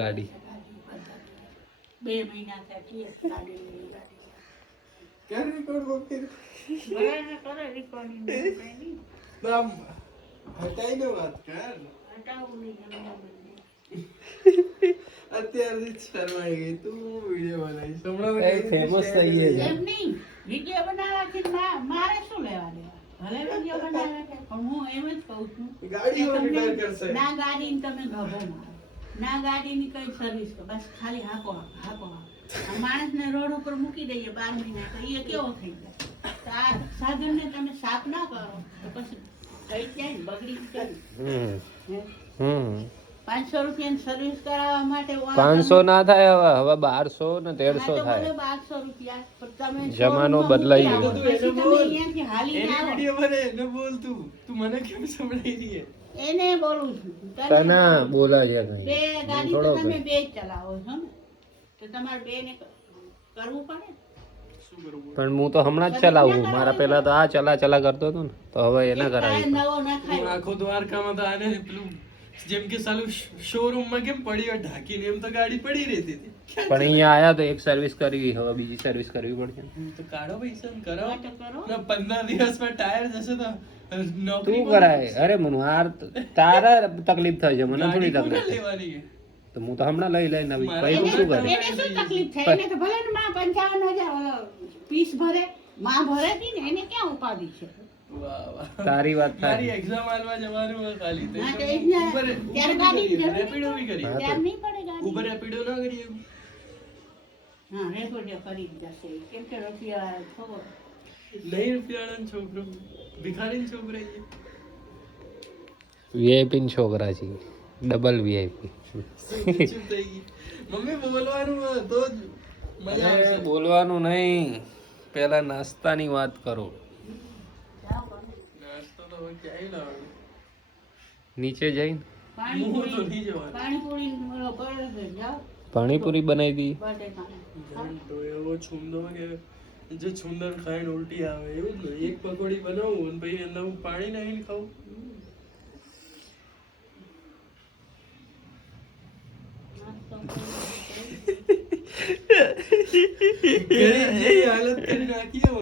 ગાડી 2 મહિના થયા ગાડી ક્યારે કરવો ફિર બરાબર કરે recording કઈ નહીં નામ હટાઈ દો વાત કર હટાવું નહીં અત્યારથી જ શરમાઈ ગઈ તું વિડિયો બનાવીશ હમણાં એ ફેમસ થઈ ગઈ છે એમ નહીં વિડીયો બનાવવાથી મારે શું લેવા દેવા ભલે વિડીયો બનાવે છે પણ હું એમ જ કહું છું ગાડી કે તમને ઓર્ડર કરશે ના ગાડીની તમે ગભો મારો ના ગાડીની કઈ સર્વિસ કરો બસ ખાલી હાકો આ માણસને રોડ ઉપર મૂકી દઈએ 12 મહિના તો એ કેવો થઈ જાય તો આ સાધનને તમે સાફ ના કરો તો પછી થઈ જાય ને બગડી જાય 500 રૂપિયાની સર્વિસ કરાવવા માટે 500 ના થાય હવે 1200 ને 1300 થાય 1200 રૂપિયા પણ તમે જમાનો બદલાઈ ગયો. પછી તમે અહીંયાથી હાલીને એની આવો. વિડિયો બને એને બોલ તું મને કેમ સંભળાઈ રહી છે એને બોલું છું તને બોલા છે બે કઈ ગાડી થોડો તો તમે બે જ ચલાવો છો ને તો તમારે બે ને કરવું પડે શું કરવું પણ હું તો હમણાં જ ચલાવું મારા પહેલા તો આ ચલા કરતો હતો ને તો હવે એના એક ટાયર કરાવી નવો હું નખાય આખો દ્વારકામાં તો આને પેલું જેમ કે સાલું શોરૂમ માં કેમ પડી હોય ઢાંકીને એમ તો ગાડી પડી રહેતી હતી પણ અહીંયા આયા તો એક સર્વિસ કરવી હવે બીજી સર્વિસ કરવી પડશે તો કાઢો પૈસા ને કરો તો કરો. ના 15 દિવસમાં ટાયર જશે તો નોકરી તું કરાય અરે મનુ આ તારા તકલીફ થાય છે મને થોડી ગાડી કોને તકલીફ થાય. લેવાની છે? તો હું તો હમણાં લઈ નવી મારા પછી તું શું કરે એને શું તકલીફ થાય એને તો ભલે ને માં 55,000 પીસ ભરે માં ભરે હતી ને એને ક્યાં ઉપાધિ છે વાહ વાહ તારી વાત મારી થાય એક્ઝામ આલવા જવાનું હોય ખાલી તો હા, તો તમે એ જ ને. ઉબર ત્યારે ગાડી જરૂર રેપિડો બી કરીએ હા. ત્યાર નહીં પડે ગાડી ઉબર રેપિડો ના કરીએ હા રેકોર્ડ કરી જ જશે કેમ કે રૂપિયા થોડો નહીં રૂપિયાળા છોકરો ભિખારી છોકરા છે વીઆઈપી છોકરા છે ડબલ વીઆઈપી ચૂપ થઈ ગઈ મમ્મી બોલવાનું હોય તો જ મજા આવશે બોલવાનું નહીં પેલા નાસ્તાની વાત કરો નાસ્તો તો હવે ક્યાંય લાવવાનો નીચે જઈને હું તો નહીં જવાનું પાણીપુરી બર્થડે જાઓ પાણીપુરી બનાવી દી બર્થડે તો એવો છુંદો કે જે છુંદર ખાઈને ઉલટી આવે એવું જ ને એક પકોડી બનાવું અને પછી અંદર હું પાણી નાખીને ખાઉં ઘરે જે હાલત કરી નાખી હોય